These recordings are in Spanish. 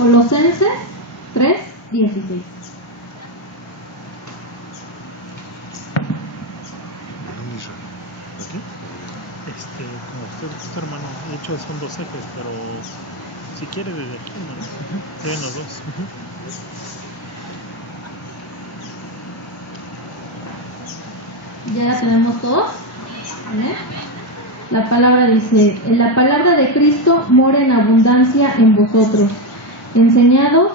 Colosenses 3:16. Como usted gusta, hermano. De hecho son dos ejes, pero si quiere desde aquí, ¿no? Se ven los dos. Ya la tenemos todos. ¿Vale? La palabra dice: la palabra de Cristo mora en abundancia en vosotros, enseñados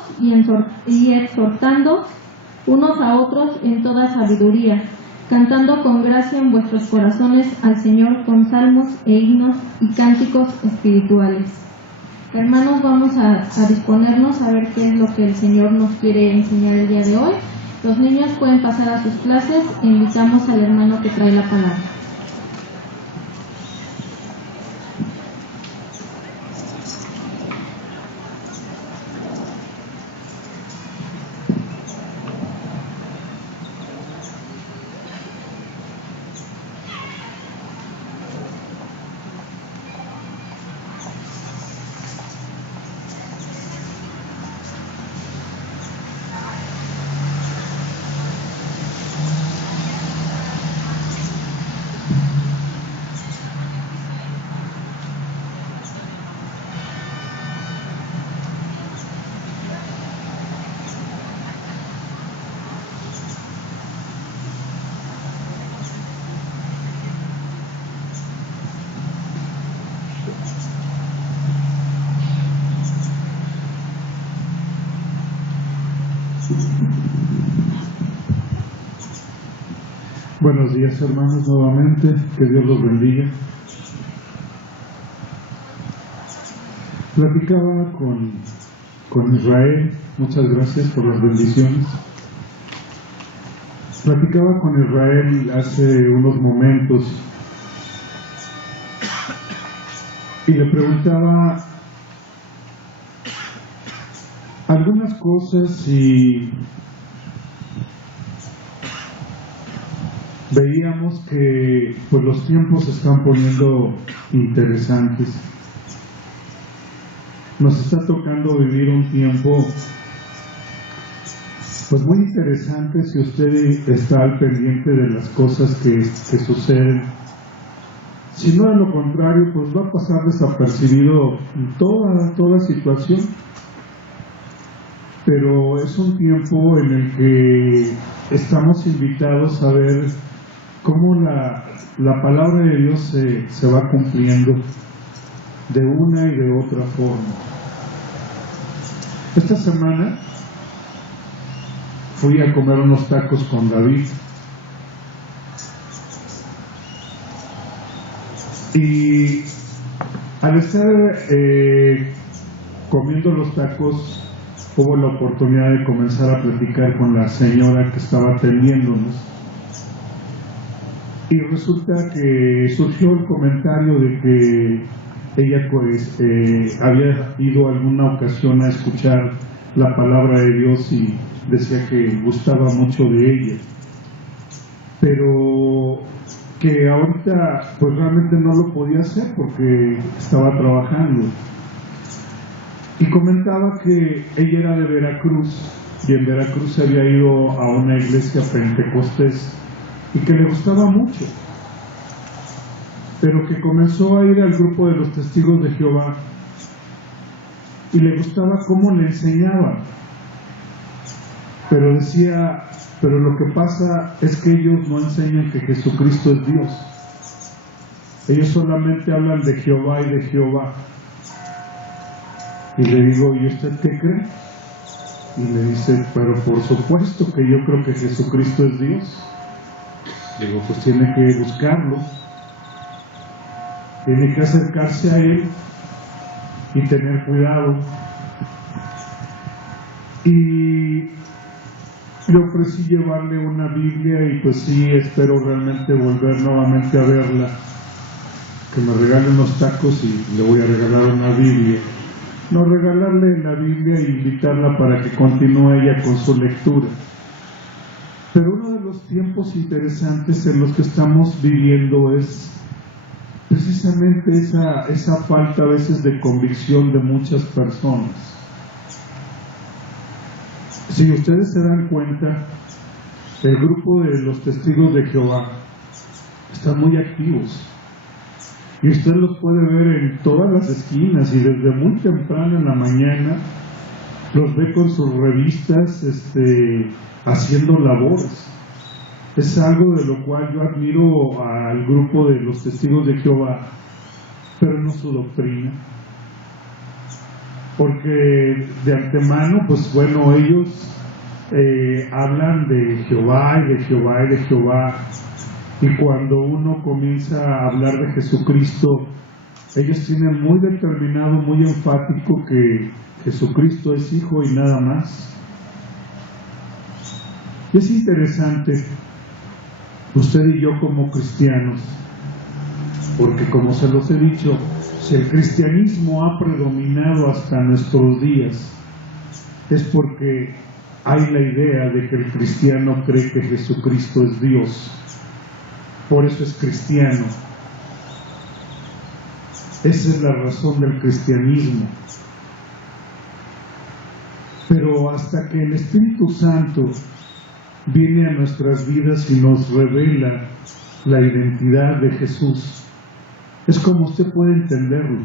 y exhortando unos a otros en toda sabiduría, cantando con gracia en vuestros corazones al Señor con salmos e himnos y cánticos espirituales. Hermanos, vamos a disponernos a ver qué es lo que el Señor nos quiere enseñar el día de hoy. Los niños pueden pasar a sus clases e invitamos al hermano que trae la palabra. Buenos días, hermanos, nuevamente, que Dios los bendiga. Platicaba con Israel, muchas gracias por las bendiciones. Platicaba con Israel hace unos momentos y le preguntaba algunas cosas y veíamos que pues los tiempos se están poniendo interesantes. Nos está tocando vivir un tiempo pues muy interesante si usted está al pendiente de las cosas que suceden. Si no, de lo contrario, pues va a pasar desapercibido toda situación. Pero es un tiempo en el que estamos invitados a ver cómo la palabra de Dios se va cumpliendo de una y de otra forma. Esta semana fui a comer unos tacos con David y al estar comiendo los tacos hubo la oportunidad de comenzar a platicar con la señora que estaba atendiéndonos y resulta que surgió el comentario de que ella pues había ido alguna ocasión a escuchar la palabra de Dios y decía que gustaba mucho de ella, pero que ahorita pues realmente no lo podía hacer porque estaba trabajando. Y comentaba que ella era de Veracruz y en Veracruz se había ido a una iglesia pentecostés y que le gustaba mucho, pero que comenzó a ir al grupo de los testigos de Jehová y le gustaba cómo le enseñaban, pero decía, pero lo que pasa es que ellos no enseñan que Jesucristo es Dios, ellos solamente hablan de Jehová y de Jehová. Y le digo, ¿y usted qué cree? Y le dice, pero por supuesto que yo creo que Jesucristo es Dios. Digo, pues tiene que buscarlo, tiene que acercarse a Él y tener cuidado. Y le ofrecí llevarle una Biblia y pues sí, espero realmente volver nuevamente a verla, que me regale unos tacos y le voy a regalar una Biblia. No, regalarle la Biblia e invitarla para que continúe ella con su lectura. Pero uno de los tiempos interesantes en los que estamos viviendo es precisamente esa falta a veces de convicción de muchas personas. Si ustedes se dan cuenta, el grupo de los testigos de Jehová están muy activos. Y usted los puede ver en todas las esquinas y desde muy temprano en la mañana los ve con sus revistas haciendo labores. Es algo de lo cual yo admiro al grupo de los testigos de Jehová, pero no su doctrina. Porque de antemano, pues bueno, ellos hablan de Jehová y de Jehová y de Jehová. Y cuando uno comienza a hablar de Jesucristo, ellos tienen muy determinado, muy enfático que Jesucristo es Hijo y nada más. Y es interesante, usted y yo como cristianos, porque como se los he dicho, si el cristianismo ha predominado hasta nuestros días, es porque hay la idea de que el cristiano cree que Jesucristo es Dios. Por eso es cristiano. Esa es la razón del cristianismo. Pero hasta que el Espíritu Santo viene a nuestras vidas y nos revela la identidad de Jesús, es como usted puede entenderlo.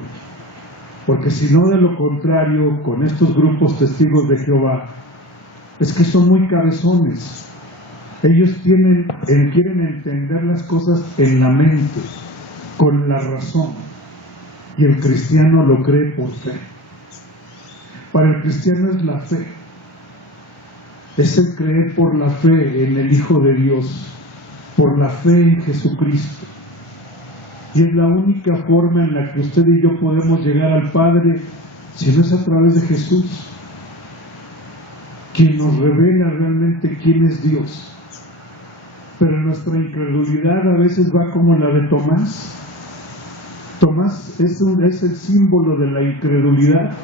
Porque si no, de lo contrario, con estos grupos testigos de Jehová, es que son muy cabezones. Ellos quieren entender las cosas en la mente, con la razón, y el cristiano lo cree por fe. Para el cristiano es la fe, es el creer por la fe en el Hijo de Dios, por la fe en Jesucristo. Y es la única forma en la que usted y yo podemos llegar al Padre, si no es a través de Jesús, quien nos revela realmente quién es Dios. Pero nuestra incredulidad a veces va como la de Tomás. Tomás es el símbolo de la incredulidad,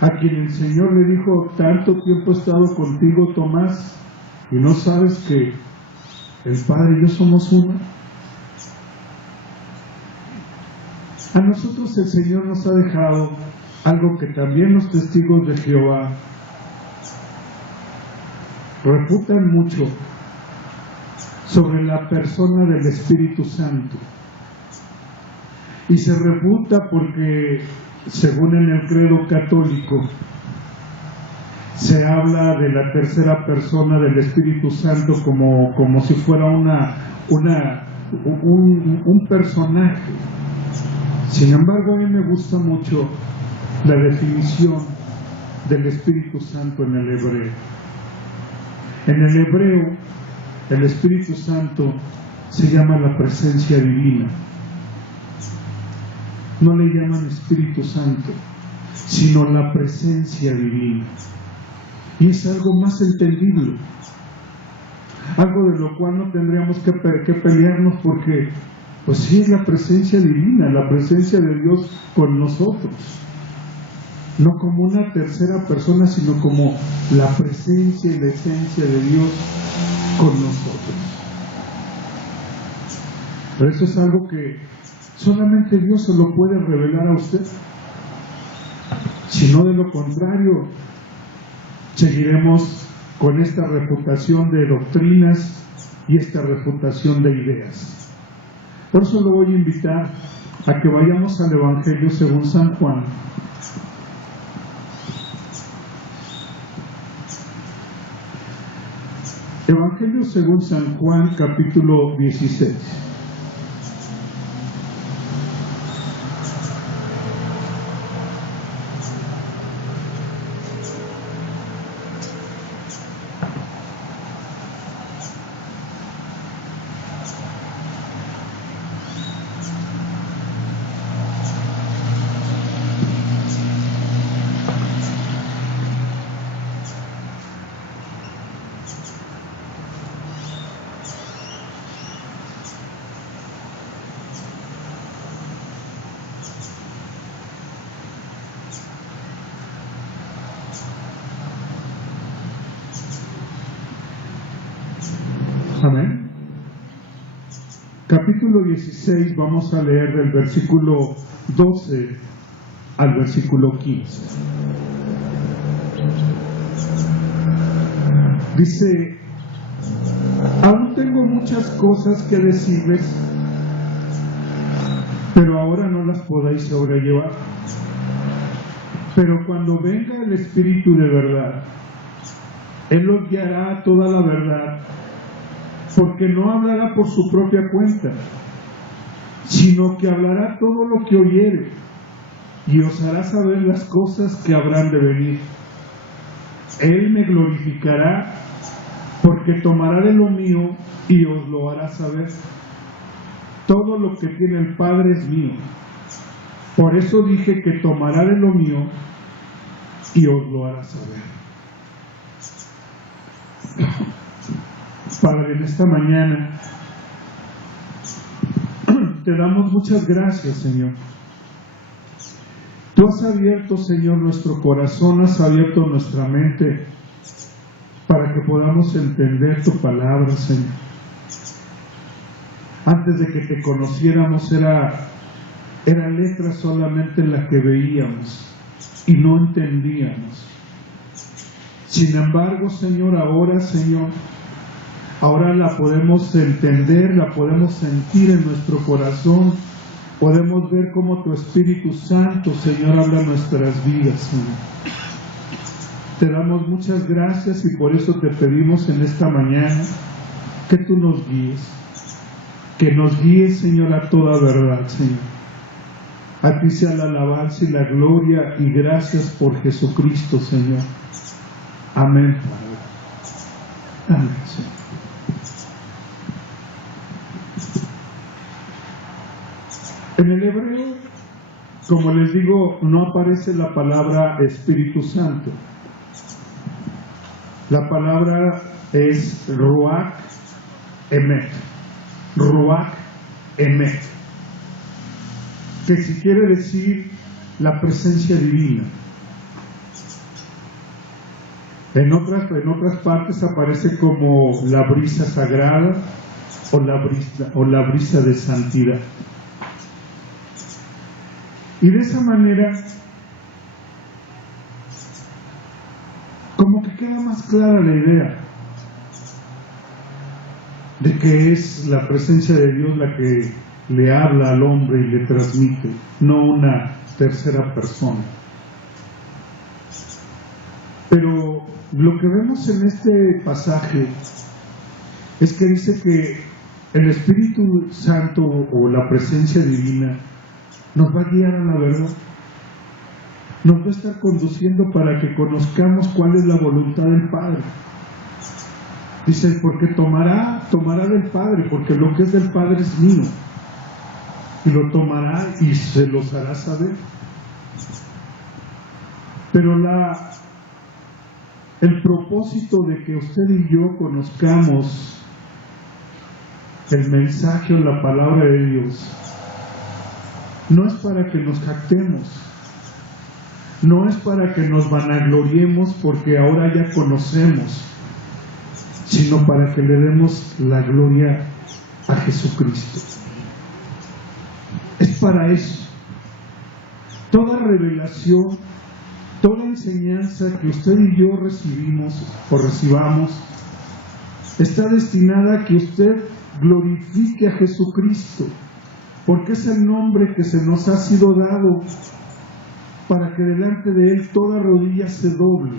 a quien el Señor le dijo: tanto tiempo he estado contigo, Tomás, y no sabes que el Padre y yo somos uno. A nosotros el Señor nos ha dejado algo que también los testigos de Jehová refutan mucho sobre la persona del Espíritu Santo. Y se refuta porque, según en el credo católico, se habla de la tercera persona del Espíritu Santo como si fuera un personaje. Sin embargo, a mí me gusta mucho la definición del Espíritu Santo en el hebreo. En el hebreo, el Espíritu Santo se llama la presencia divina. No le llaman Espíritu Santo, sino la presencia divina. Y es algo más entendible, algo de lo cual no tendríamos que pelearnos, porque pues sí es la presencia divina, la presencia de Dios con nosotros. No como una tercera persona, sino como la presencia y la esencia de Dios con nosotros. Pero eso es algo que solamente Dios se lo puede revelar a usted. Si no, de lo contrario, seguiremos con esta refutación de doctrinas y esta refutación de ideas. Por eso lo voy a invitar a que vayamos al Evangelio según San Juan. Evangelio según San Juan, capítulo 16. Amén. Capítulo 16, vamos a leer del versículo 12 al versículo 15. Dice, aún tengo muchas cosas que decirles, pero ahora no las podáis sobrellevar. Pero cuando venga el Espíritu de verdad, Él os guiará a toda la verdad, porque no hablará por su propia cuenta, sino que hablará todo lo que oyere, y os hará saber las cosas que habrán de venir. Él me glorificará, porque tomará de lo mío y os lo hará saber. Todo lo que tiene el Padre es mío. Por eso dije que tomará de lo mío y os lo hará saber. Padre, en esta mañana te damos muchas gracias, Señor. Tú has abierto, Señor, nuestro corazón, has abierto nuestra mente para que podamos entender tu palabra, Señor. Antes de que te conociéramos era letra solamente la que veíamos y no entendíamos. Sin embargo, Señor, ahora la podemos entender, la podemos sentir en nuestro corazón. Podemos ver cómo tu Espíritu Santo, Señor, habla en nuestras vidas, Señor. Te damos muchas gracias y por eso te pedimos en esta mañana que tú nos guíes. Que nos guíes, Señor, a toda verdad, Señor. A ti sea la alabanza y la gloria y gracias por Jesucristo, Señor. Amén, Padre. Amén, Señor. En el hebreo, como les digo, no aparece la palabra Espíritu Santo. La palabra es Ruach Emet. Ruach Emet, que si quiere decir la presencia divina. En otras partes aparece como la brisa sagrada o la brisa de santidad. Y de esa manera, como que queda más clara la idea de que es la presencia de Dios la que le habla al hombre y le transmite, no una tercera persona. Pero lo que vemos en este pasaje es que dice que el Espíritu Santo o la presencia divina nos va a guiar a la verdad, nos va a estar conduciendo para que conozcamos cuál es la voluntad del Padre. Dice, porque tomará del Padre, porque lo que es del Padre es mío, y lo tomará y se los hará saber. Pero el propósito de que usted y yo conozcamos el mensaje o la palabra de Dios no es para que nos jactemos, no es para que nos vanagloriemos porque ahora ya conocemos, sino para que le demos la gloria a Jesucristo. Es para eso. Toda revelación, toda enseñanza que usted y yo recibimos o recibamos, está destinada a que usted glorifique a Jesucristo, porque es el nombre que se nos ha sido dado para que delante de Él toda rodilla se doble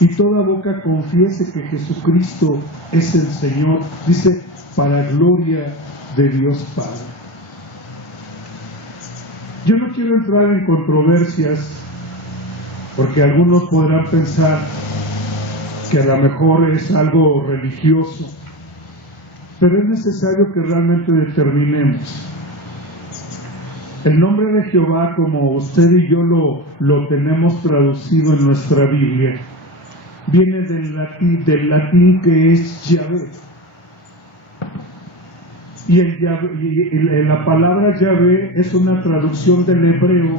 y toda boca confiese que Jesucristo es el Señor. Dice, para gloria de Dios Padre. Yo no quiero entrar en controversias, porque algunos podrán pensar que a lo mejor es algo religioso, pero es necesario que realmente determinemos. El nombre de Jehová, como usted y yo lo tenemos traducido en nuestra Biblia, viene del latín que es Yahvé. Y la palabra Yahvé es una traducción del hebreo,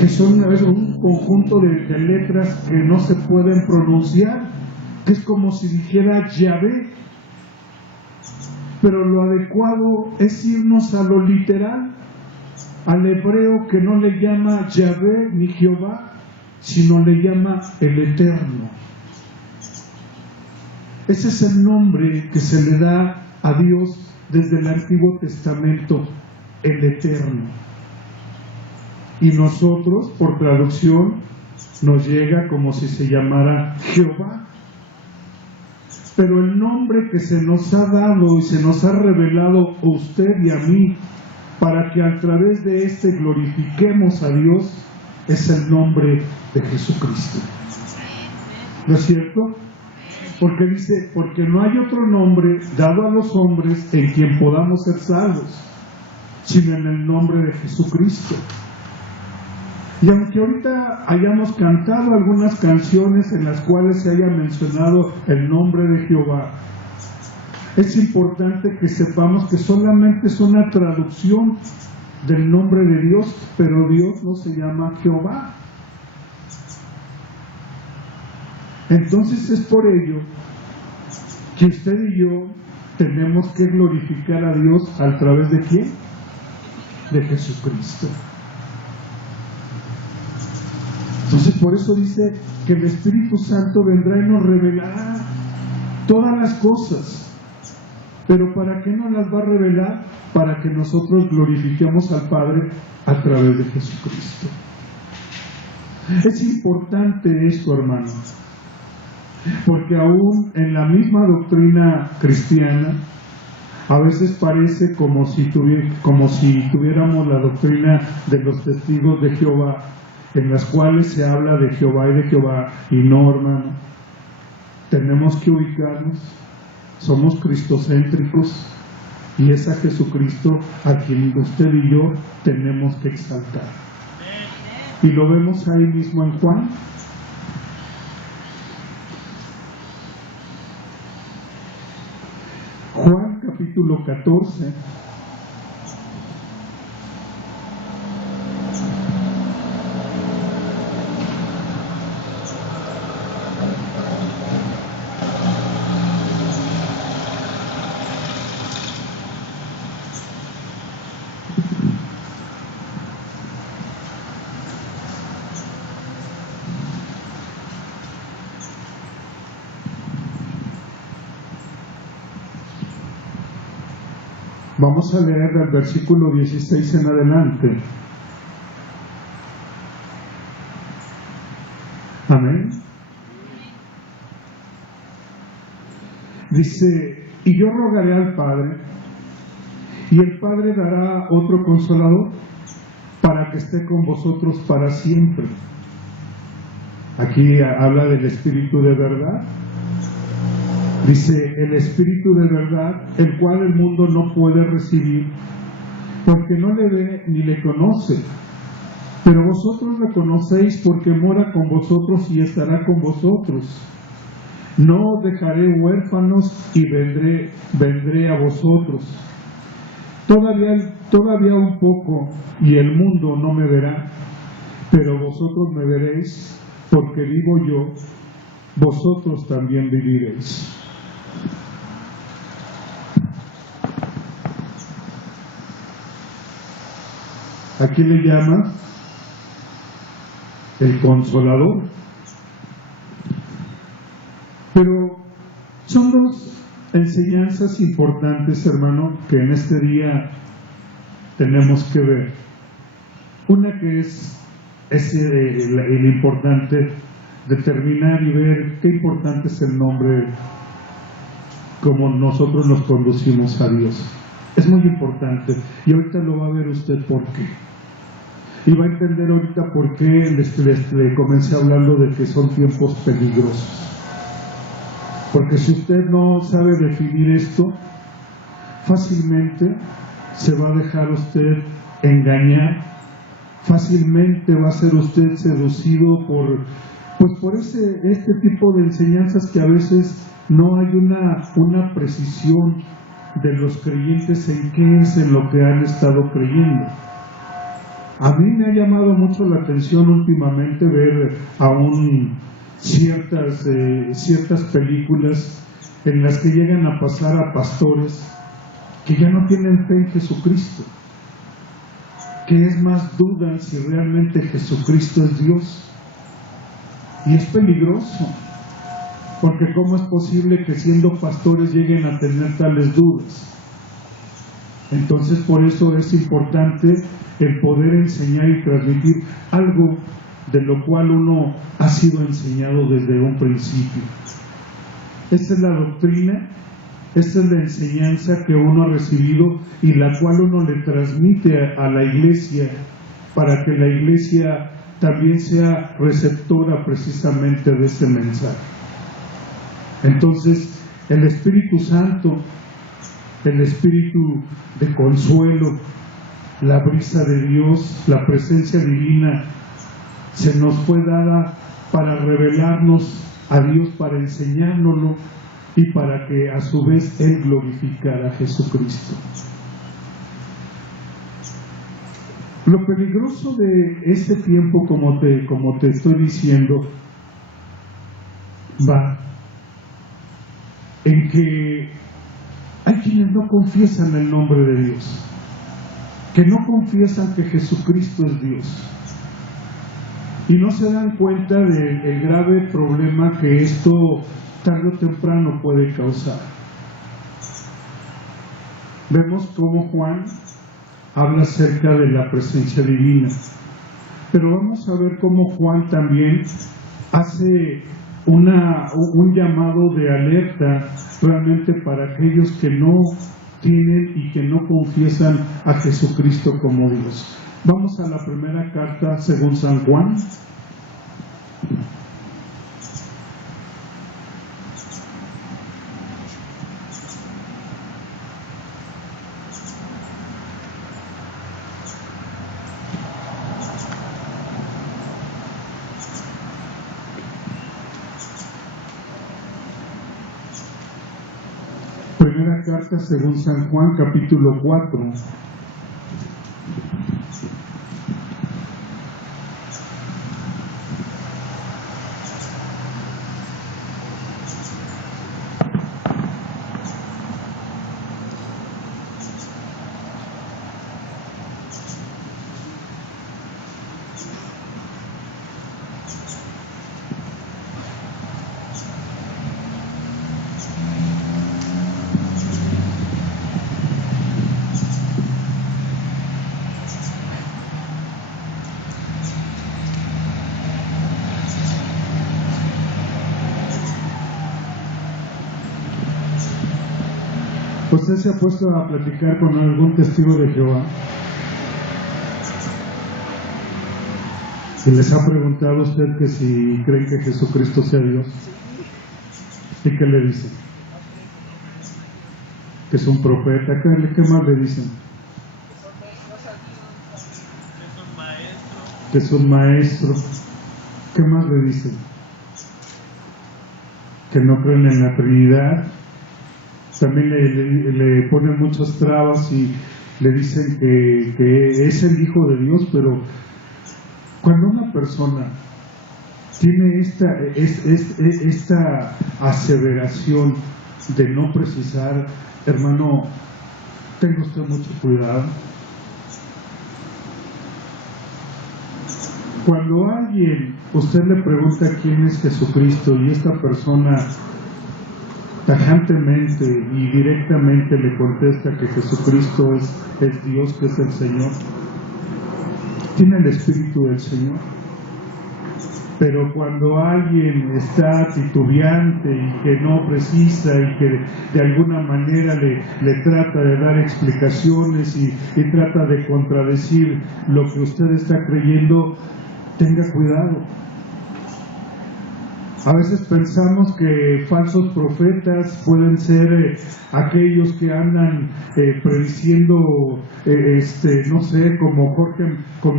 que son un conjunto de letras que no se pueden pronunciar, que es como si dijera Yahvé. Pero lo adecuado es irnos a lo literal, al hebreo, que no le llama Yahvé ni Jehová, sino le llama el Eterno. Ese es el nombre que se le da a Dios desde el Antiguo Testamento, el Eterno. Y nosotros, por traducción, nos llega como si se llamara Jehová. Pero el nombre que se nos ha dado y se nos ha revelado a usted y a mí, para que a través de este glorifiquemos a Dios, es el nombre de Jesucristo. ¿No es cierto? Porque dice, porque no hay otro nombre dado a los hombres en quien podamos ser salvos, sino en el nombre de Jesucristo. Y aunque ahorita hayamos cantado algunas canciones en las cuales se haya mencionado el nombre de Jehová, es importante que sepamos que solamente es una traducción del nombre de Dios, pero Dios no se llama Jehová. Entonces es por ello que usted y yo tenemos que glorificar a Dios a través de ¿quién? De Jesucristo. Entonces por eso dice que el Espíritu Santo vendrá y nos revelará todas las cosas. ¿Pero para qué nos las va a revelar? Para que nosotros glorifiquemos al Padre a través de Jesucristo. Es importante esto, hermanos, porque aún en la misma doctrina cristiana a veces parece como si tuviéramos la doctrina de los testigos de Jehová, en las cuales se habla de Jehová y de Jehová, y no, hermano. Tenemos que ubicarnos. Somos cristocéntricos y es a Jesucristo a quien usted y yo tenemos que exaltar. Y lo vemos ahí mismo en Juan. Juan capítulo 14. Vamos a leer del versículo 16 en adelante. Amén. Dice, y yo rogaré al Padre, y el Padre dará otro consolador, para que esté con vosotros para siempre. Aquí habla del Espíritu de verdad. Dice, el Espíritu de verdad, el cual el mundo no puede recibir, porque no le ve ni le conoce. Pero vosotros le conocéis, porque mora con vosotros y estará con vosotros. No os dejaré huérfanos y vendré a vosotros. Todavía un poco, y el mundo no me verá, pero vosotros me veréis, porque vivo yo, vosotros también viviréis. Aquí le llama el Consolador. Pero son dos enseñanzas importantes, hermano, que en este día tenemos que ver. Una que es el importante, determinar y ver qué importante es el nombre, como nosotros nos conducimos a Dios. Es muy importante, y ahorita lo va a ver usted por qué. Y va a entender ahorita por qué le comencé hablando de que son tiempos peligrosos. Porque si usted no sabe definir esto, fácilmente se va a dejar usted engañar, fácilmente va a ser usted seducido por este tipo de enseñanzas que a veces no hay una precisión de los creyentes en qué es en lo que han estado creyendo. A mí me ha llamado mucho la atención últimamente ver aún ciertas películas en las que llegan a pasar a pastores que ya no tienen fe en Jesucristo, que es más dudan si realmente Jesucristo es Dios. Y es peligroso, porque ¿cómo es posible que siendo pastores lleguen a tener tales dudas? Entonces, por eso es importante el poder enseñar y transmitir algo de lo cual uno ha sido enseñado desde un principio. Esta es la doctrina, esta es la enseñanza que uno ha recibido y la cual uno le transmite a la iglesia para que la iglesia también sea receptora precisamente de ese mensaje. Entonces, el Espíritu Santo, el Espíritu de consuelo, la brisa de Dios, la presencia divina, se nos fue dada para revelarnos a Dios, para enseñárnoslo y para que a su vez Él glorificara a Jesucristo. Lo peligroso de este tiempo, como te estoy diciendo, va en que hay quienes no confiesan el nombre de Dios, que no confiesan que Jesucristo es Dios y no se dan cuenta del grave problema que esto tarde o temprano puede causar. Vemos cómo Juan habla acerca de la presencia divina, pero vamos a ver cómo Juan también hace un llamado de alerta realmente para aquellos que no tienen y que no confiesan a Jesucristo como Dios. Vamos a la primera carta según San Juan. Primera carta según San Juan, capítulo 4. ¿Usted se ha puesto a platicar con algún testigo de Jehová? ¿Y les ha preguntado a usted que si creen que Jesucristo sea Dios? ¿Y qué le dicen? Que es un profeta. ¿Qué más le dicen? Que es un maestro. ¿Qué más le dicen? Que no creen en la Trinidad. También le ponen muchas trabas y le dicen que es el Hijo de Dios, pero cuando una persona tiene esta aseveración de no precisar, hermano, tenga usted mucho cuidado. Cuando a alguien usted le pregunta quién es Jesucristo y esta persona tajantemente y directamente le contesta que Jesucristo es Dios, que es el Señor, tiene el Espíritu del Señor. Pero cuando alguien está titubeante y que no precisa y que de alguna manera le trata de dar explicaciones y trata de contradecir lo que usted está creyendo, tenga cuidado. A veces pensamos que falsos profetas pueden ser aquellos que andan prediciendo, no sé, como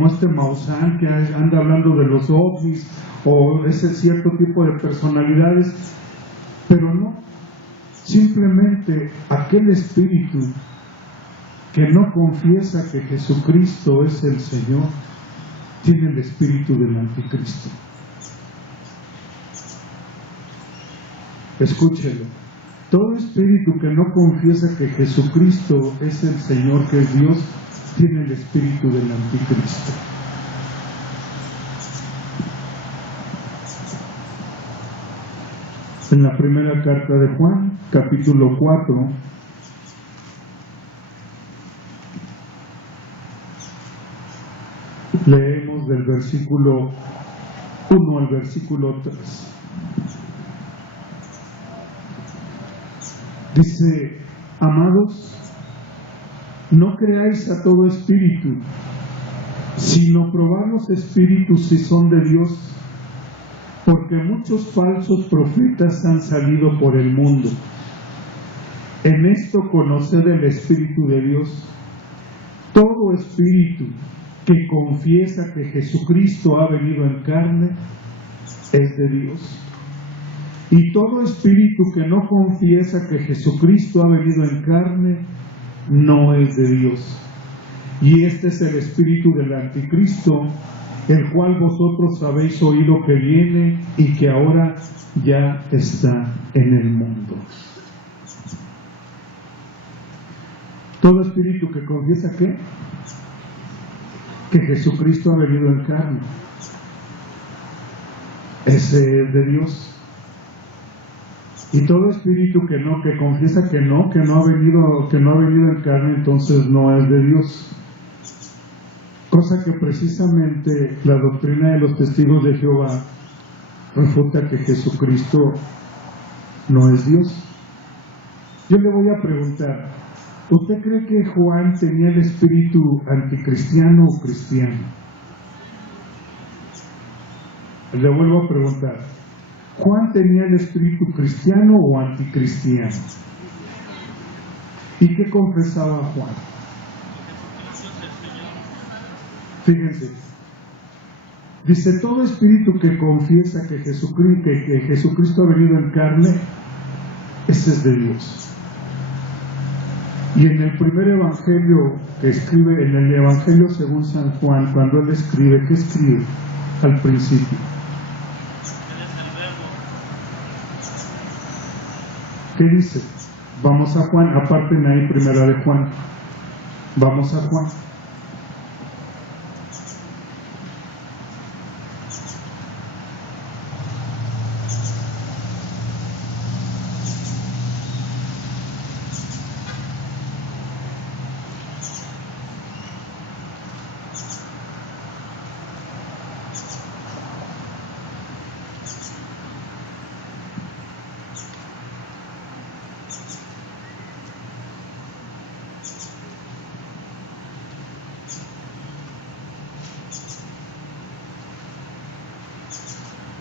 este Maussan que anda hablando de los ovnis, o ese cierto tipo de personalidades, pero no, simplemente aquel espíritu que no confiesa que Jesucristo es el Señor, tiene el espíritu del anticristo. Escúchelo. Todo espíritu que no confiesa que Jesucristo es el Señor, que es Dios, tiene el espíritu del anticristo. En la primera carta de Juan, capítulo 4, leemos del versículo 1 al versículo 3. Dice: amados, no creáis a todo espíritu, sino probad los espíritus si son de Dios, porque muchos falsos profetas han salido por el mundo. En esto conoced el Espíritu de Dios. Todo espíritu que confiesa que Jesucristo ha venido en carne es de Dios. Y todo espíritu que no confiesa que Jesucristo ha venido en carne no es de Dios. Y este es el espíritu del anticristo, el cual vosotros habéis oído que viene y que ahora ya está en el mundo. Todo espíritu que confiesa que Jesucristo ha venido en carne es de Dios. Y todo espíritu que confiesa que no ha venido en carne, entonces no es de Dios. Cosa que precisamente la doctrina de los testigos de Jehová refuta, que Jesucristo no es Dios. Yo le voy a preguntar, ¿usted cree que Juan tenía el espíritu anticristiano o cristiano? Le vuelvo a preguntar, ¿Juan tenía el espíritu cristiano o anticristiano? ¿Y qué confesaba Juan? Fíjense, dice: todo espíritu que confiesa que Jesucristo ha venido en carne, ese es de Dios. Y en el primer evangelio que escribe, en el evangelio según San Juan, cuando él escribe, ¿qué escribe al principio? ¿Qué dice? Vamos a Juan, aparten ahí primera de Juan. Vamos a Juan.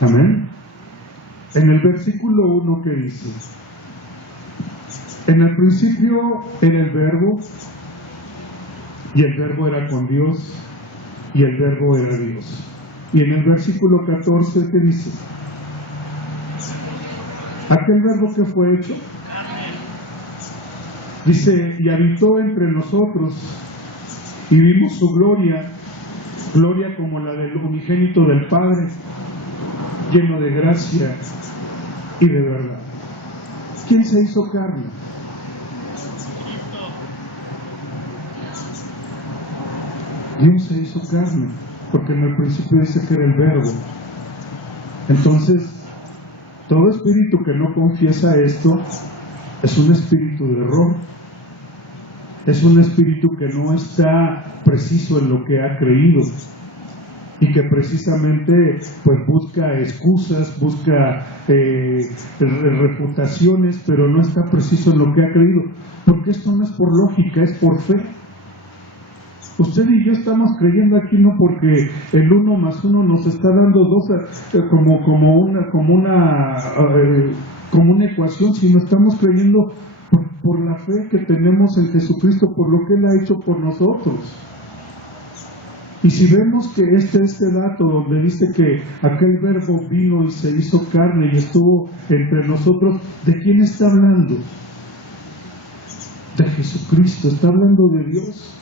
Amén. En el versículo 1, ¿qué dice? En el principio era el Verbo, y el Verbo era con Dios, y el Verbo era Dios. Y en el versículo 14, ¿qué dice? Aquel Verbo que fue hecho, dice, y habitó entre nosotros, y vimos su gloria, gloria como la del unigénito del Padre, lleno de gracia y de verdad. ¿Quién se hizo carne? Dios se hizo carne, porque en el principio dice que era el Verbo. Entonces, todo espíritu que no confiesa esto es un espíritu de error, es un espíritu que no está preciso en lo que ha creído, y que precisamente pues busca excusas, busca refutaciones, pero no está preciso en lo que ha creído, porque esto no es por lógica, es por fe. Usted y yo estamos creyendo aquí no porque el 1 más 1 nos está dando 2 como una ecuación, sino estamos creyendo por la fe que tenemos en Jesucristo, por lo que Él ha hecho por nosotros. Y si vemos que este dato donde dice que aquel Verbo vino y se hizo carne y estuvo entre nosotros, ¿de quién está hablando? De Jesucristo, está hablando de Dios.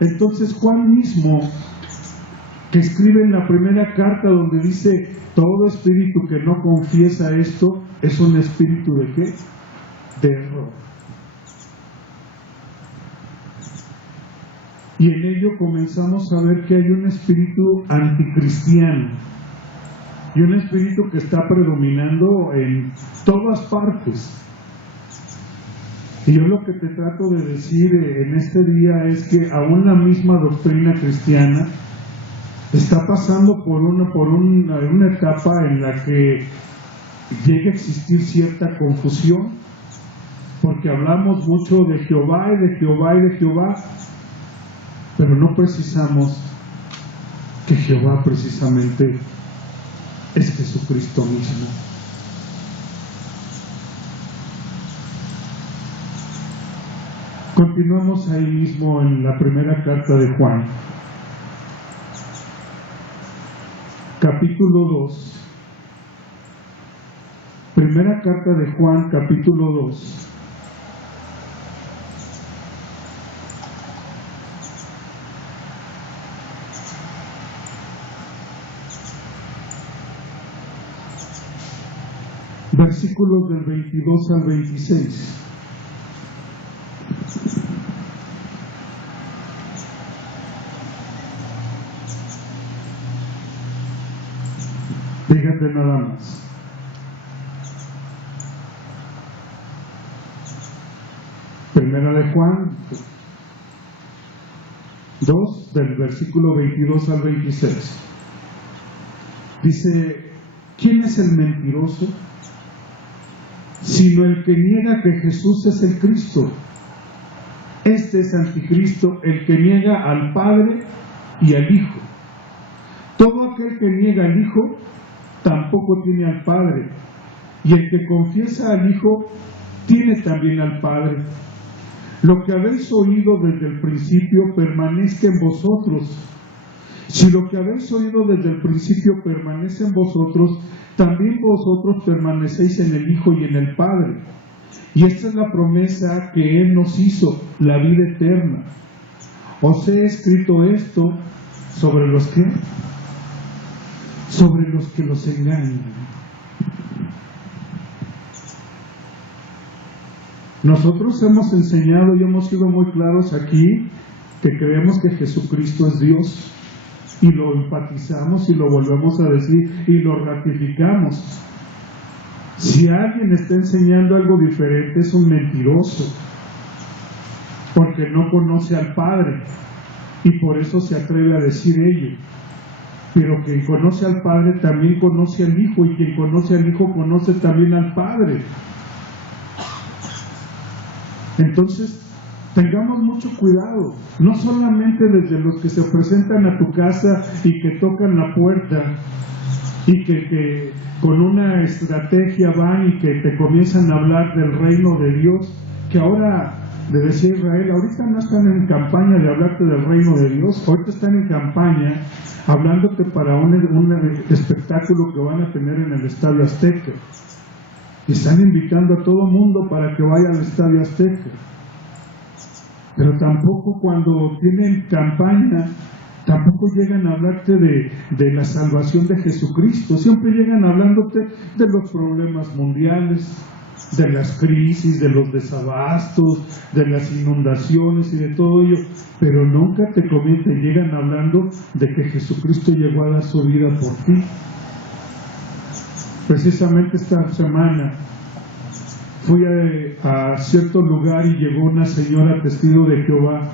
Entonces Juan mismo, que escribe en la primera carta donde dice, todo espíritu que no confiesa esto, es un espíritu ¿de qué? De error. Y en ello comenzamos a ver que hay un espíritu anticristiano, y un espíritu que está predominando en todas partes. Y yo lo que te trato de decir en este día es que aún la misma doctrina cristiana está pasando por una etapa en la que llega a existir cierta confusión, porque hablamos mucho de Jehová y de Jehová y de Jehová, pero no precisamos que Jehová precisamente es Jesucristo mismo. Continuamos ahí mismo en la primera carta de Juan, capítulo 2. Primera carta de Juan, capítulo 2. Versículos del 22 al 26. Fíjate nada más. Primera de Juan 2, del versículo 22 al 26. Dice: ¿quién es el mentiroso? Sino el que niega que Jesús es el Cristo. Este es anticristo, el que niega al Padre y al Hijo. Todo aquel que niega al Hijo tampoco tiene al Padre, y el que confiesa al Hijo tiene también al Padre. Lo que habéis oído desde el principio permanezca en vosotros. Si lo que habéis oído desde el principio permanece en vosotros, también vosotros permanecéis en el Hijo y en el Padre. Y esta es la promesa que Él nos hizo, la vida eterna. Os he escrito esto sobre los que los engañan. Nosotros hemos enseñado y hemos sido muy claros aquí que creemos que Jesucristo es Dios, y lo enfatizamos y lo volvemos a decir y lo ratificamos. Si alguien está enseñando algo diferente, es un mentiroso, porque no conoce al Padre y por eso se atreve a decir ello. Pero quien conoce al Padre también conoce al Hijo, y quien conoce al Hijo conoce también al Padre. Entonces, tengamos mucho cuidado, no solamente desde los que se presentan a tu casa y que tocan la puerta y que con una estrategia van y que te comienzan a hablar del reino de Dios, que ahora, le decía Israel, ahorita no están en campaña de hablarte del reino de Dios, ahorita están en campaña hablándote para un espectáculo que van a tener en el Estadio Azteca. Y están invitando a todo mundo para que vaya al Estadio Azteca. Pero tampoco cuando tienen campaña, tampoco llegan a hablarte de la salvación de Jesucristo. Siempre llegan hablándote de los problemas mundiales, de las crisis, de los desabastos, de las inundaciones y de todo ello, pero nunca te llegan hablando de que Jesucristo llegó a dar su vida por ti. Precisamente esta semana fui a cierto lugar y llegó una señora testigo de Jehová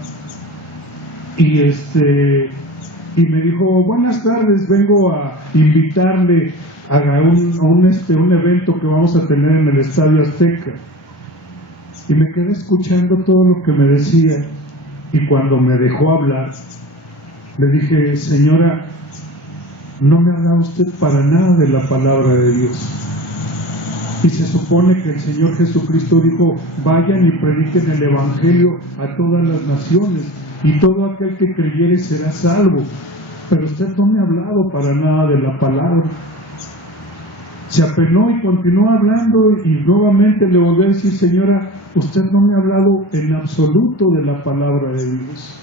y me dijo: buenas tardes, vengo a invitarle a un evento que vamos a tener en el Estadio Azteca. Y me quedé escuchando todo lo que me decía, y cuando me dejó hablar le dije: señora, no me habla usted para nada de la palabra de Dios. Y se supone que el Señor Jesucristo dijo: vayan y prediquen el Evangelio a todas las naciones, y todo aquel que creyere será salvo. Pero usted no me ha hablado para nada de la palabra. Se apenó y continuó hablando, y nuevamente le volví a decir: señora, usted no me ha hablado en absoluto de la palabra de Dios.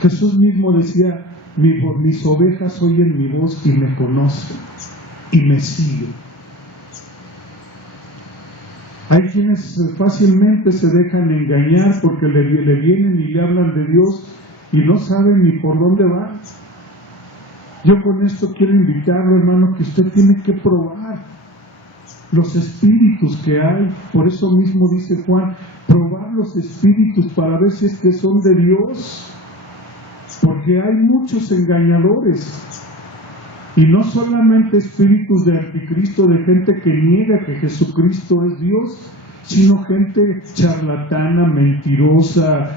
Jesús mismo decía: mis ovejas oyen mi voz y me conocen y me siguen. Hay quienes fácilmente se dejan engañar porque le vienen y le hablan de Dios y no saben ni por dónde van. Yo con esto quiero invitarlo, hermano, que usted tiene que probar los espíritus que hay. Por eso mismo dice Juan, probar los espíritus para ver si es que son de Dios, porque hay muchos engañadores. Y no solamente espíritus de anticristo, de gente que niega que Jesucristo es Dios, sino gente charlatana, mentirosa,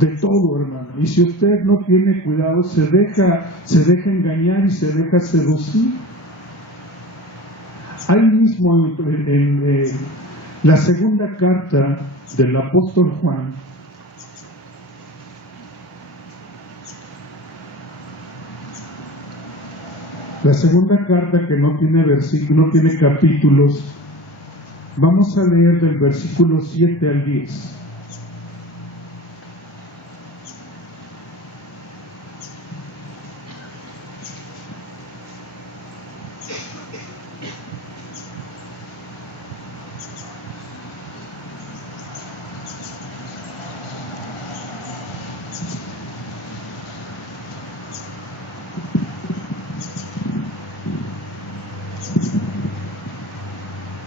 de todo, hermano. Y si usted no tiene cuidado, se deja engañar y se deja seducir. Ahí mismo en la segunda carta del apóstol Juan, la segunda carta que no tiene versículos, no tiene capítulos, vamos a leer del versículo 7 al 10.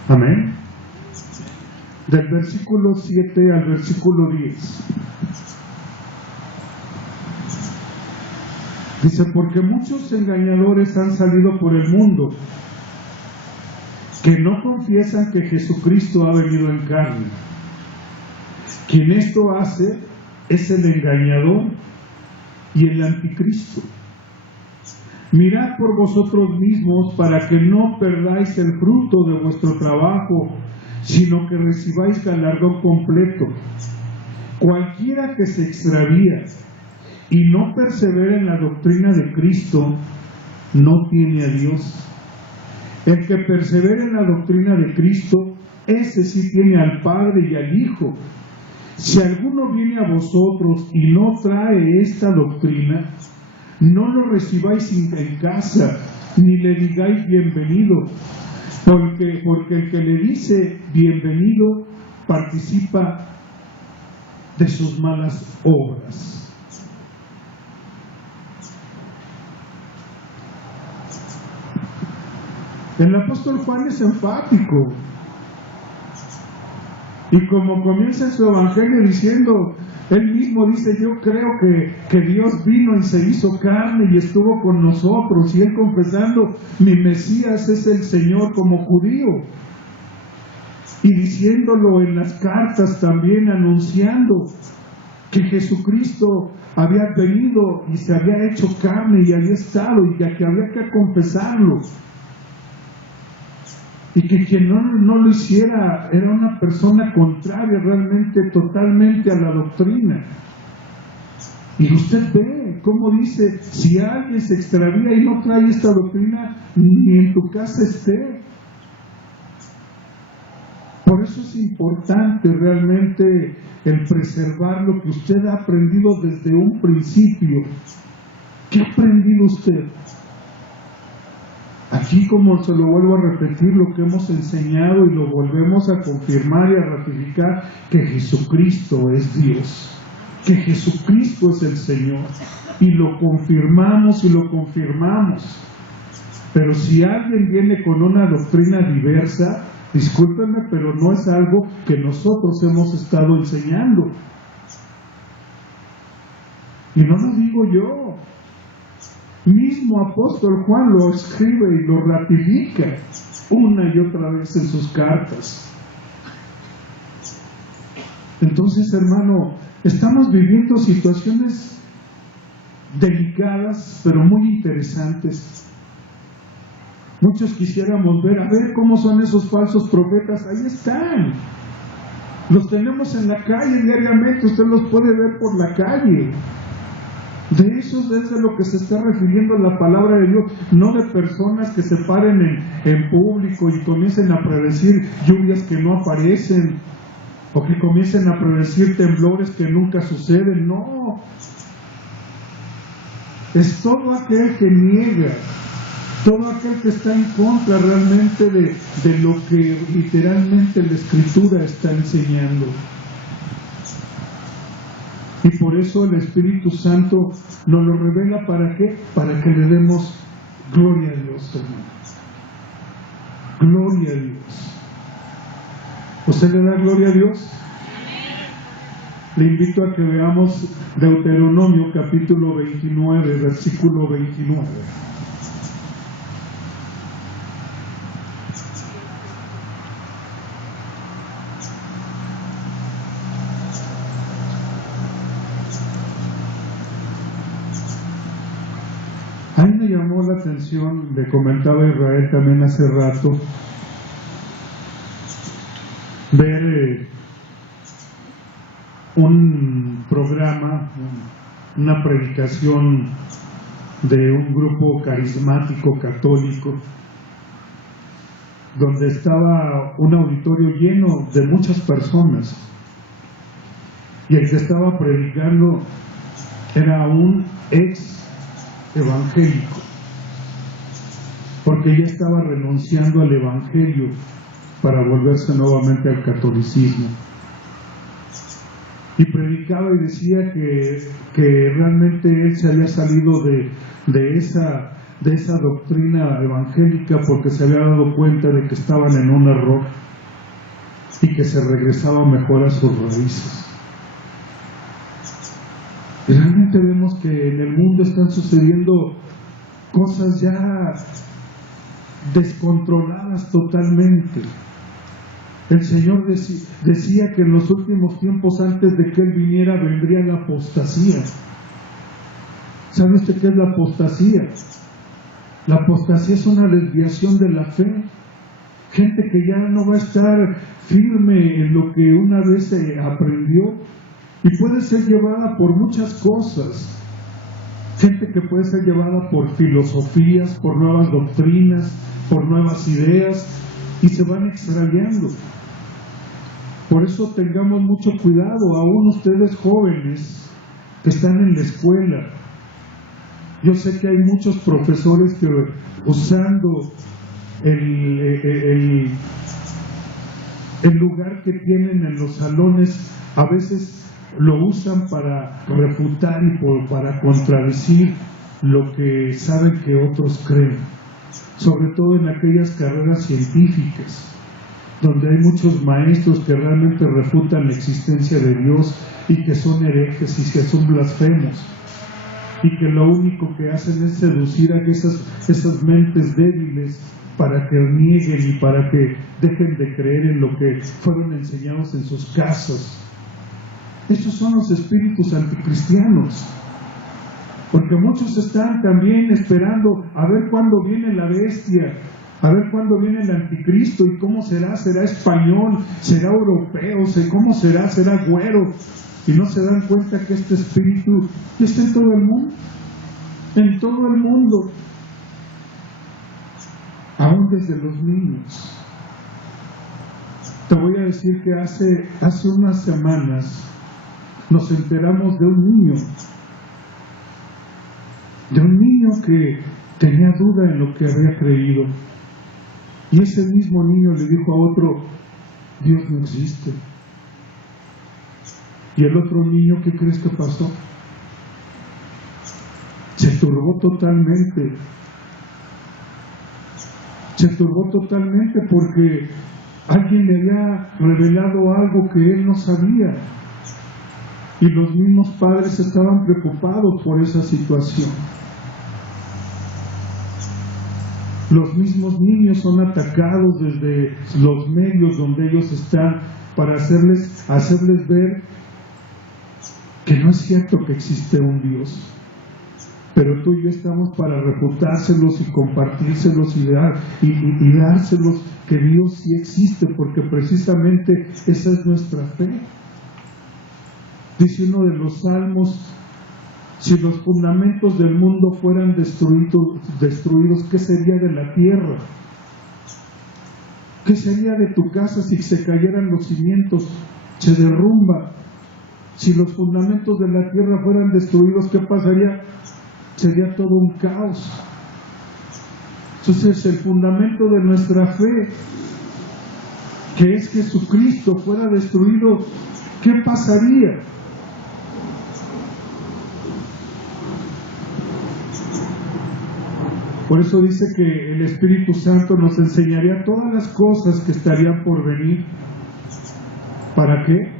Amén. Del versículo 7 al versículo 10. Dice, porque muchos engañadores han salido por el mundo, que no confiesan que Jesucristo ha venido en carne. Quien esto hace es el engañador y el anticristo. Mirad por vosotros mismos para que no perdáis el fruto de vuestro trabajo, sino que recibáis galardón completo. Cualquiera que se extravía y no persevera en la doctrina de Cristo, no tiene a Dios. El que persevera en la doctrina de Cristo, ese sí tiene al Padre y al Hijo. Si alguno viene a vosotros y no trae esta doctrina, no lo recibáis en casa, ni le digáis bienvenido, porque el que le dice bienvenido participa de sus malas obras. El apóstol Juan es enfático, y como comienza su evangelio diciendo, él mismo dice, yo creo que Dios vino y se hizo carne y estuvo con nosotros, y él confesando, mi Mesías es el Señor como judío, y diciéndolo en las cartas también, anunciando que Jesucristo había venido y se había hecho carne y había estado, y que había que confesarlo, y que quien no lo hiciera era una persona contraria realmente, totalmente a la doctrina. Y usted ve cómo dice, si alguien se extravía y no trae esta doctrina, ni en tu casa esté. Por eso es importante realmente el preservar lo que usted ha aprendido desde un principio. ¿Qué ha aprendido usted? Aquí, como se lo vuelvo a repetir, lo que hemos enseñado y lo volvemos a confirmar y a ratificar, que Jesucristo es Dios, que Jesucristo es el Señor, y lo confirmamos y lo confirmamos. Pero si alguien viene con una doctrina diversa, discúlpenme, pero no es algo que nosotros hemos estado enseñando. Y no lo digo yo. Mismo apóstol Juan lo escribe y lo ratifica una y otra vez en sus cartas. Entonces, hermano, estamos viviendo situaciones delicadas, pero muy interesantes. Muchos quisiéramos ver, a ver cómo son esos falsos profetas. Ahí están. Los tenemos en la calle diariamente, usted los puede ver por la calle. De eso es de lo que se está refiriendo la palabra de Dios, no de personas que se paren en público y comiencen a predecir lluvias que no aparecen, o que comiencen a predecir temblores que nunca suceden. No, es todo aquel que niega, todo aquel que está en contra realmente de lo que literalmente la Escritura está enseñando. Y por eso el Espíritu Santo nos lo revela, ¿para qué? Para que le demos Gloria a Dios, hermanos. Gloria a Dios. ¿Usted le da gloria a Dios? Le invito a que veamos Deuteronomio capítulo 29, versículo 29. Ahí me llamó la atención, le comentaba Israel también hace rato, ver un programa, una predicación de un grupo carismático católico, donde estaba un auditorio lleno de muchas personas, y el que estaba predicando era un ex evangélico, porque ya estaba renunciando al evangelio para volverse nuevamente al catolicismo, y predicaba y decía que realmente él se había salido de esa doctrina evangélica porque se había dado cuenta de que estaban en un error y que se regresaba mejor a sus raíces. Y realmente vemos que en el mundo están sucediendo cosas ya descontroladas totalmente. El Señor decía que en los últimos tiempos, antes de que Él viniera, vendría la apostasía. ¿Sabe usted qué es la apostasía? La apostasía es una desviación de la fe. Gente que ya no va a estar firme en lo que una vez aprendió, y puede ser llevada por muchas cosas. Gente que puede ser llevada por filosofías, por nuevas doctrinas, por nuevas ideas, y se van extraviando. Por eso tengamos mucho cuidado, aún ustedes jóvenes que están en la escuela. Yo sé que hay muchos profesores que, usando el lugar que tienen en los salones, a veces lo usan para refutar y para contradecir lo que saben que otros creen, sobre todo en aquellas carreras científicas donde hay muchos maestros que realmente refutan la existencia de Dios y que son herejes y que son blasfemos, y que lo único que hacen es seducir a esas mentes débiles para que nieguen y para que dejen de creer en lo que fueron enseñados en sus casas. Esos son los espíritus anticristianos, porque muchos están también esperando a ver cuándo viene la bestia, a ver cuándo viene el anticristo y cómo será. ¿Será español? ¿Será europeo? ¿Cómo será? ¿Será güero? Y no se dan cuenta que este espíritu está en todo el mundo, en todo el mundo, aún desde los niños. Te voy a decir que hace unas semanas nos enteramos de un niño que tenía duda en lo que había creído, y ese mismo niño le dijo a otro: Dios no existe. Y el otro niño, ¿qué crees que pasó? Se turbó totalmente. Se turbó totalmente porque alguien le había revelado algo que él no sabía. Y los mismos padres estaban preocupados por esa situación. Los mismos niños son atacados desde los medios donde ellos están para hacerles ver que no es cierto que existe un Dios. Pero tú y yo estamos para refutárselos y compartírselos y dárselos que Dios sí existe, porque precisamente esa es nuestra fe. Dice uno de los salmos: si los fundamentos del mundo fueran destruidos, ¿qué sería de la tierra? ¿Qué sería de tu casa si se cayeran los cimientos? Se derrumba. Si los fundamentos de la tierra fueran destruidos, ¿qué pasaría? Sería todo un caos. Entonces, el fundamento de nuestra fe, que es Jesucristo, fuera destruido, ¿qué pasaría? Por eso dice que el Espíritu Santo nos enseñaría todas las cosas que estarían por venir. ¿Para qué?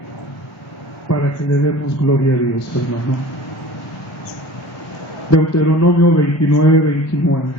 Para que le demos gloria a Dios, hermano. Deuteronomio 29:29.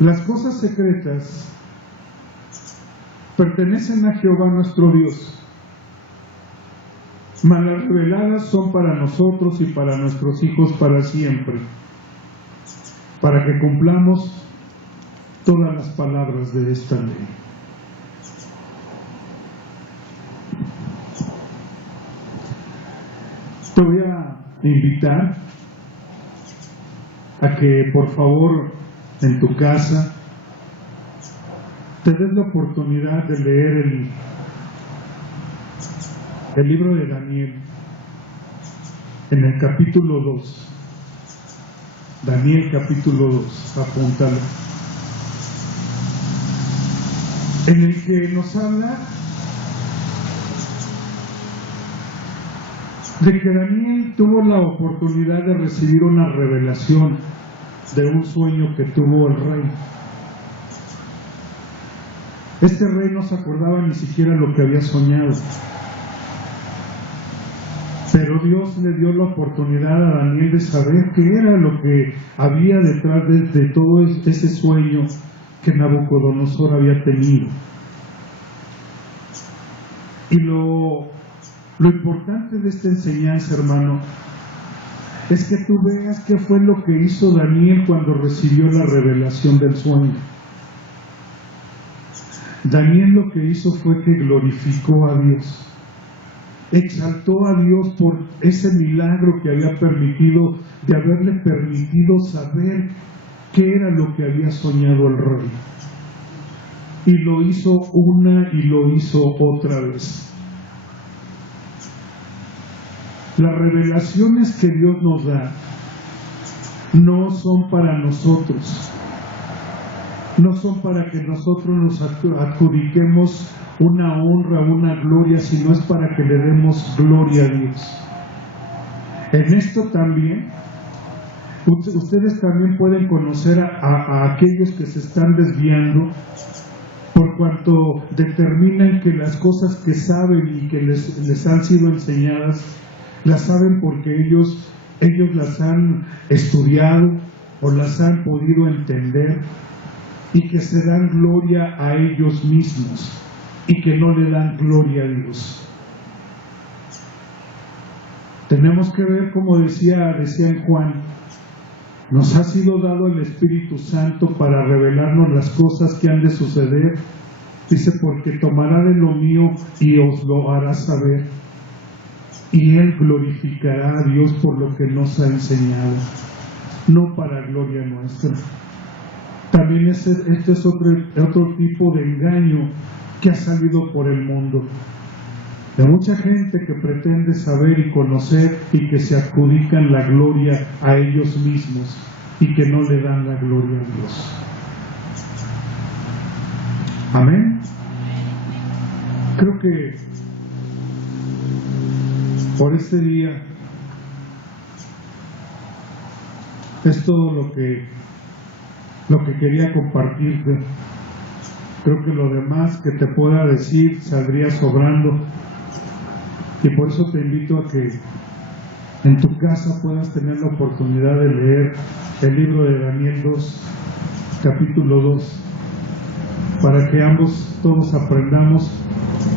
Las cosas secretas pertenecen a Jehová nuestro Dios, mas las reveladas son para nosotros y para nuestros hijos para siempre, para que cumplamos todas las palabras de esta ley. Te voy a invitar a que por favor en tu casa te des la oportunidad de leer el libro de Daniel en el capítulo 2. Daniel capítulo 2, apúntalo. En el que nos habla de que Daniel tuvo la oportunidad de recibir una revelación de un sueño que tuvo el rey. Este rey no se acordaba ni siquiera lo que había soñado, pero Dios le dio la oportunidad a Daniel de saber qué era lo que había detrás de todo ese sueño que Nabucodonosor había tenido. Y lo importante de esta enseñanza, hermano, es que tú veas qué fue lo que hizo Daniel cuando recibió la revelación del sueño. Daniel lo que hizo fue que glorificó a Dios, exaltó a Dios por ese milagro que había permitido, de haberle permitido saber qué era lo que había soñado el rey. Y lo hizo una y lo hizo otra vez. Las revelaciones que Dios nos da no son para nosotros, no son para que nosotros nos adjudiquemos una honra, una gloria, sino es para que le demos gloria a Dios. En esto también, ustedes también pueden conocer a aquellos que se están desviando, por cuanto determinan que las cosas que saben y que les han sido enseñadas, las saben porque ellos las han estudiado o las han podido entender, y que se dan gloria a ellos mismos y que no le dan gloria a Dios. Tenemos que ver, como decía en Juan, nos ha sido dado el Espíritu Santo para revelarnos las cosas que han de suceder. Dice, porque tomará de lo mío y os lo hará saber. Y Él glorificará a Dios por lo que nos ha enseñado, no para gloria nuestra. También este es otro tipo de engaño que ha salido por el mundo, de mucha gente que pretende saber y conocer y que se adjudican la gloria a ellos mismos y que no le dan la gloria a Dios. Amén. Creo que por este día es todo lo que quería compartirte. Creo que lo demás que te pueda decir saldría sobrando, y por eso te invito a que en tu casa puedas tener la oportunidad de leer el libro de Daniel 2, capítulo 2, para que todos aprendamos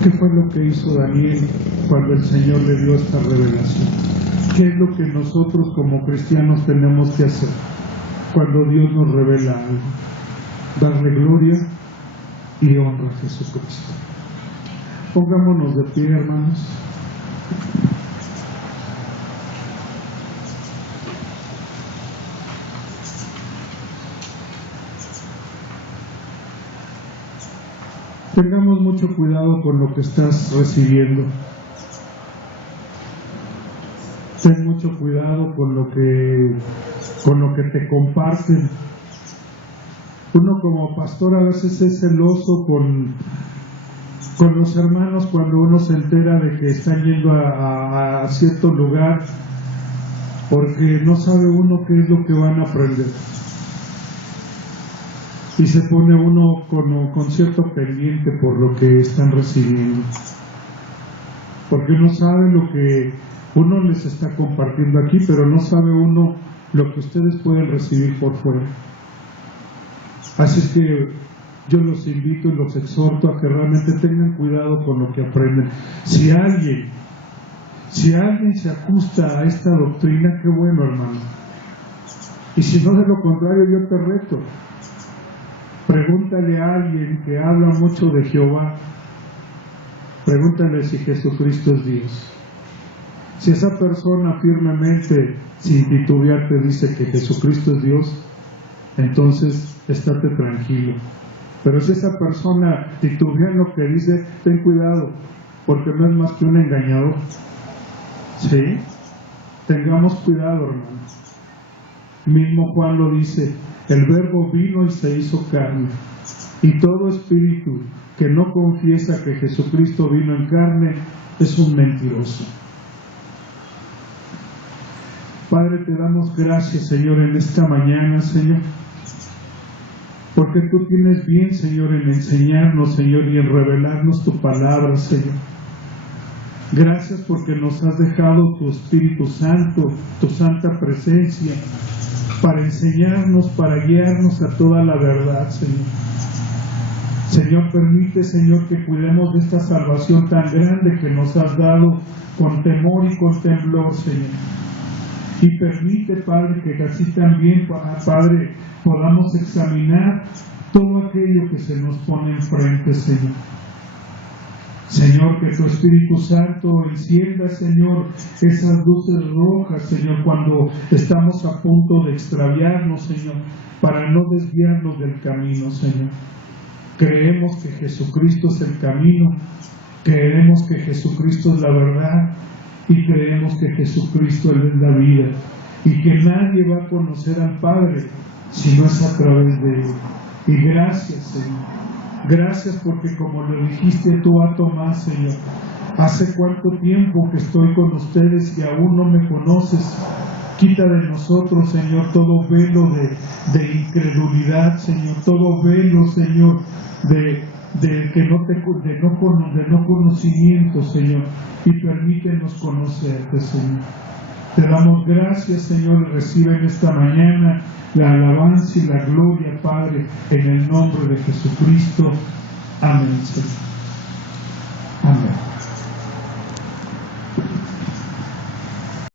qué fue lo que hizo Daniel cuando el Señor le dio esta revelación. ¿Qué es lo que nosotros como cristianos tenemos que hacer cuando Dios nos revela algo? darle gloria y honra a Jesucristo. Pongámonos de pie, hermanos. Tengamos mucho cuidado con lo que estás recibiendo. Ten mucho cuidado con lo que te comparten. Uno como pastor a veces es celoso con los hermanos cuando uno se entera de que están yendo a cierto lugar, porque no sabe uno qué es lo que van a aprender. Y se pone uno con cierto pendiente por lo que están recibiendo, porque uno sabe lo que uno les está compartiendo aquí, pero no sabe uno lo que ustedes pueden recibir por fuera. Así es que yo los invito y los exhorto a que realmente tengan cuidado con lo que aprenden. Si alguien se ajusta a esta doctrina, qué bueno, hermano. Y si no, de lo contrario, yo te reto. Pregúntale a alguien que habla mucho de Jehová, pregúntale si Jesucristo es Dios. Si esa persona firmemente, sin titubear, te dice que Jesucristo es Dios, entonces estate tranquilo. Pero si esa persona titubea en lo que dice, ten cuidado, porque no es más que un engañador. ¿Sí? Tengamos cuidado, hermanos. Mismo Juan lo dice: el Verbo vino y se hizo carne, y todo espíritu que no confiesa que Jesucristo vino en carne es un mentiroso. Padre, te damos gracias, Señor, en esta mañana, Señor, porque tú tienes bien, Señor, en enseñarnos, Señor, y en revelarnos tu palabra, Señor. Gracias porque nos has dejado tu Espíritu Santo, tu santa presencia, para enseñarnos, para guiarnos a toda la verdad, Señor. Señor, permite, Señor, que cuidemos de esta salvación tan grande que nos has dado con temor y con temblor, Señor. Y permite, Padre, que así también, Padre, podamos examinar todo aquello que se nos pone enfrente, Señor. Señor, que tu Espíritu Santo encienda, Señor, esas luces rojas, Señor, cuando estamos a punto de extraviarnos, Señor, para no desviarnos del camino, Señor. Creemos que Jesucristo es el camino, creemos que Jesucristo es la verdad, y creemos que Jesucristo es la vida, y que nadie va a conocer al Padre si no es a través de Él. Y gracias, Señor. Gracias porque, como lo dijiste tú a Tomás, Señor, hace cuánto tiempo que estoy con ustedes y aún no me conoces. Quita de nosotros, Señor, todo velo de incredulidad, Señor, todo velo, Señor, de no conocimiento, Señor, y permítenos conocerte, Señor. Te damos gracias, Señor, y recibe en esta mañana la alabanza y la gloria, Padre, en el nombre de Jesucristo. Amén, Señor. Amén.